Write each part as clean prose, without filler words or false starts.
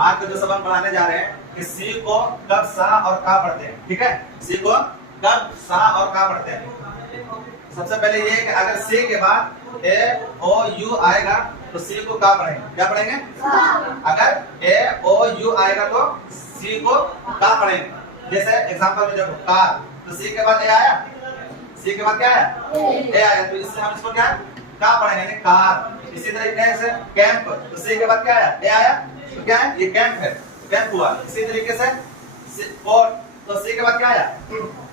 आज का जो सबक हम पढ़ाने जा रहे हैं कि सी को कब सा और का पढ़ते हैं। ठीक है, सी को कब सा और का पढ़ते हैं। सबसे पहले ये है कि अगर सी के बाद ए ओ यू आएगा तो सी को का पढ़ेंगे, क्या पढ़ेंगे? अगर ए ओ यू आएगा तो सी को का पढ़ेंगे। जैसे एग्जांपल में देखो कार, तो सी के बाद ए आया, सी के बाद क्या आया? ए आया, तो इससे हम इसको क्या का पढ़ेंगे, यानी कार। इसी तरीके से कैंप, तो सी के बाद क्या आया? ए आया, तो क्या है? ये कैंप है, कैंप हुआ। इसी तरीके से कोर्ट, तो सी के बाद क्या आया?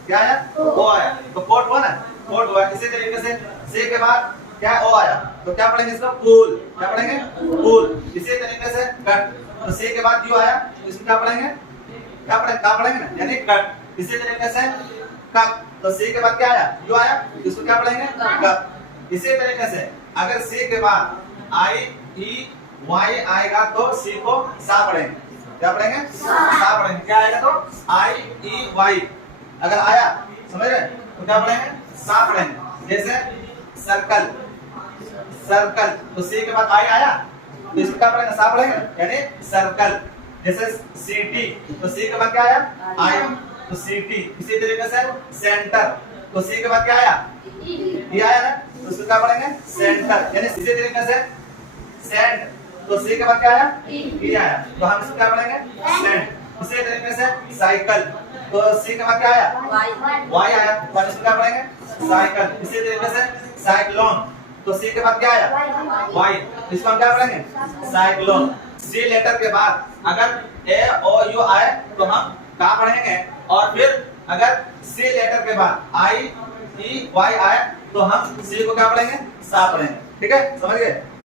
क्या आया? ओ आया, तो कोर्ट हुआ ना, कोर्ट हुआ। इसी तरीके से सी के बाद क्या ओ आया, तो क्या पढ़ेंगे इसको? पूल, क्या पढ़ेंगे? पूल। इसी तरीके से कट, तो सी के बाद यू आया, तो इसको क्या पढ़ेंगे? क्या पढ़ेंगे? का पढ़ेंगे ना, यानी कट। इसी तरीके से कप, तो सी के बाद क्या आया? यू आया, इसको क्या पढ़ेंगे? कप। इसी तरीके से अगर सी के बाद आई ई वाई आएगा तो सी को सा पढ़ेंगे, क्या पढ़ेंगे? सा पढ़ेंगे। क्या आएगा तो आई ई वाई अगर आया, समझ रहे, तो क्या पढ़ेंगे? सा पढ़ेंगे। जैसे सर्कल, सर्कल, तो सी के बाद आई आया, तो इसको क्या पढ़ेंगे? सा पढ़ेंगे, यानी सर्कल। जैसे सिटी, तो सी के बाद क्या आया? आई, तो सिटी। इसी तरीके से सेंटर, तो सी के बाद क्या आया? ये आया ना, तो इसको क्या पढ़ेंगे? सेंटर। यानी इसी तरीके से सेंट, तो सी के बाद क्या आया? ई आया, तो हम इसको क्या पढ़ेंगे? सेंट। इसी तरीके से साइकिल, तो सी के बाद क्या आया? वाई आया, तो हम इसको क्या पढ़ेंगे? साइकिल। इसी तरीके से साइक्लोन, तो सी के बाद क्या आया? वाई, इसको हम क्या पढ़ेंगे? साइक्लोन। सी लेटर के बाद अगर ए ओ यू आए तो हम का पढ़ेंगे, और फिर अगर सी लेटर के बाद आई ई वाई आए तो हम सी को क्या पढ़ेंगे? सा पढ़ेंगे। ठीक है, समझ गए?